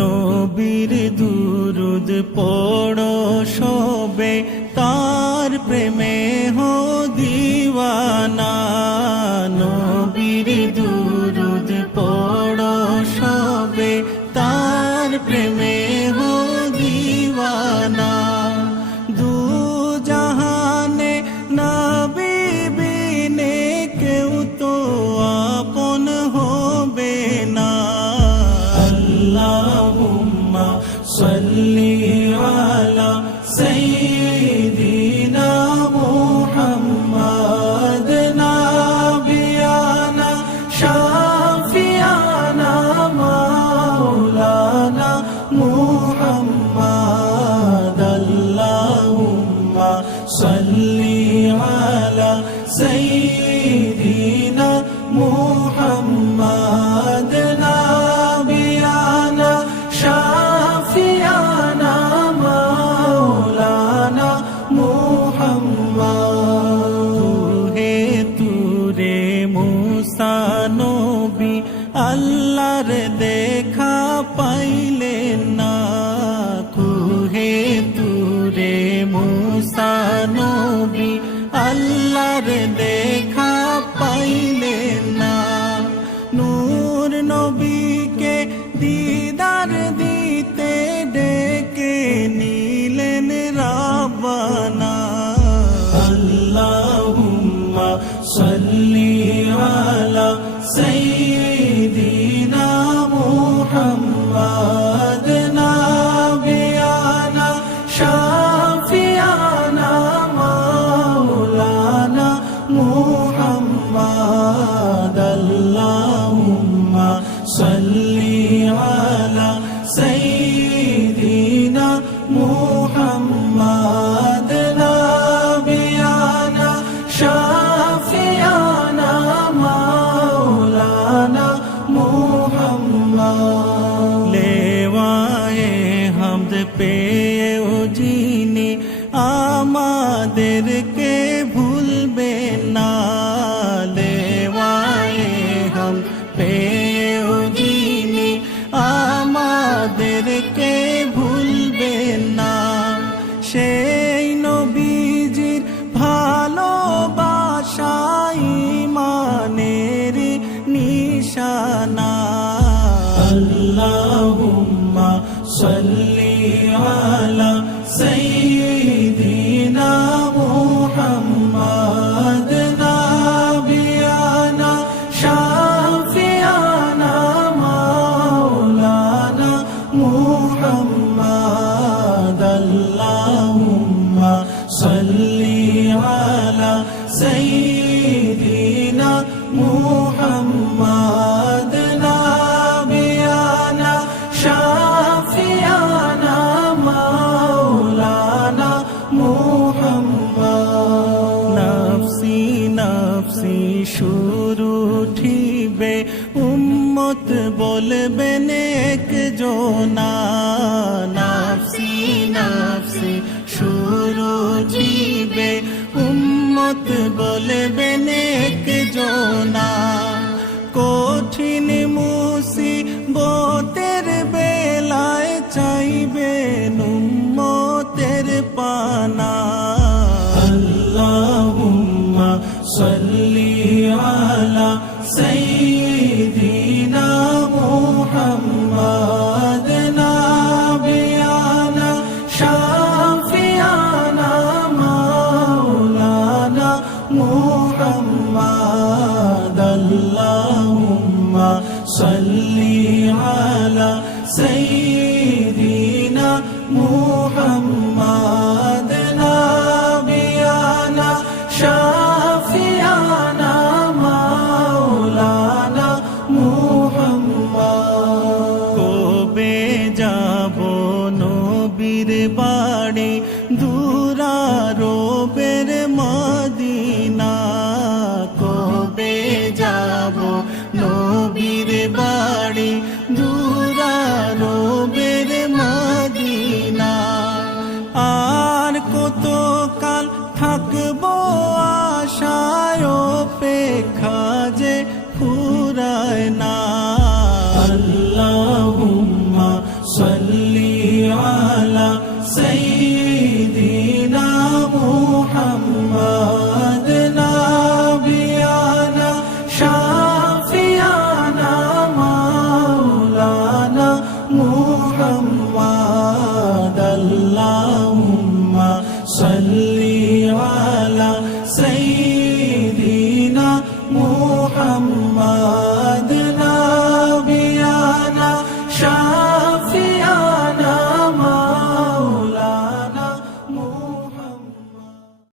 নবীর দুরুদ পড়ো সবে, তার প্রেমে হো দিওয়ানা। নবীর দুরুদ পড়ো সবে, তার প্রেমে হো দিওয়ানা। দু জাহানে নবী বিনে কেউ তো আপন হবে না। আল্লাহুম্মা সাল্লি আলা সাইয়্যিদিনা মুহাম্মাদ নাবিয়ানা শাফিয়ানা মাওলানা মুহাম্মাদ। আল্লাহুম্মা সাল্লি আলা সাইয়্যিদিনা মুহাম্মাদ নাবিয়ানা শাফিয়ানা মাওলানা মুহাম্মাদ। হে তুরে মুসা নবী আল্লাহর দেখা পাইলেন না। কুহে তুরে মুসা নবী আল্লাহর দেখা পাইলেন না। নূর নবীকে দিদার দিতে ডেকে নিলেন রাব্বানা। আল্লাহুম্মা সাল্লি আলা সাইয়্যিদিনা মুহাম্মাদ নাবিয়ানা শাফিয়ানা মাওলানা মুহাম্মাদ। আল্লাহুম্মা সাল্লি আলা সাইয়্যিদিনা মুহাম্মাদ নাবিয়ানা শাফিয়ানা মাওলানা মুহাম্মাদ। লেওয়ায়ে হামদ পেয়েও যিনি আমাদেরকে ভুলবে না। লেওয়ায়ে হামদ পেয়েও যিনি আমাদেরকে ভুলবে না। সেই নবীজির ভালোবাসা ঈমানের নিশানা। আল্লাহুম্মা সাল্লি আলা সাইয়্যিদিনা মুহাম্মাদ নাবিয়ানা শাফিয়ানা মাওলানা মুহাম্মাদ। আল্লাহুম্মা সাল্লি আলা সাইয়্যিদিনা মুহাম্মাদ নাবিয়ানা শাফিয়ানা মাওলানা মুহাম্মাদ। নাফসি নাফসি শুরু উঠিবে, উম্মত বলবেন একজনা। নাফসি নাফসি শুরু উঠিবে, উম্মত বলবেন একজনা। কঠিন মুসিবতের বেলায় চাইবেন উম্মতের পানা। আল্লাহুম্মা সাল্লি আলা সাইয়্যিদিনা মুহাম্মাদ নাবিয়ানা শাফিয়ানা মাওলানা মুহাম্মাদ। আল্লাহুম্মা সাল্লি আলা সাইয়্যিদিনা মুহাম্মাদ নাবিয়ানা শাফিয়ানা মাওলানা মুহাম্মাদ। কবে যাব নবীর বাড়ি দুরারোবের মা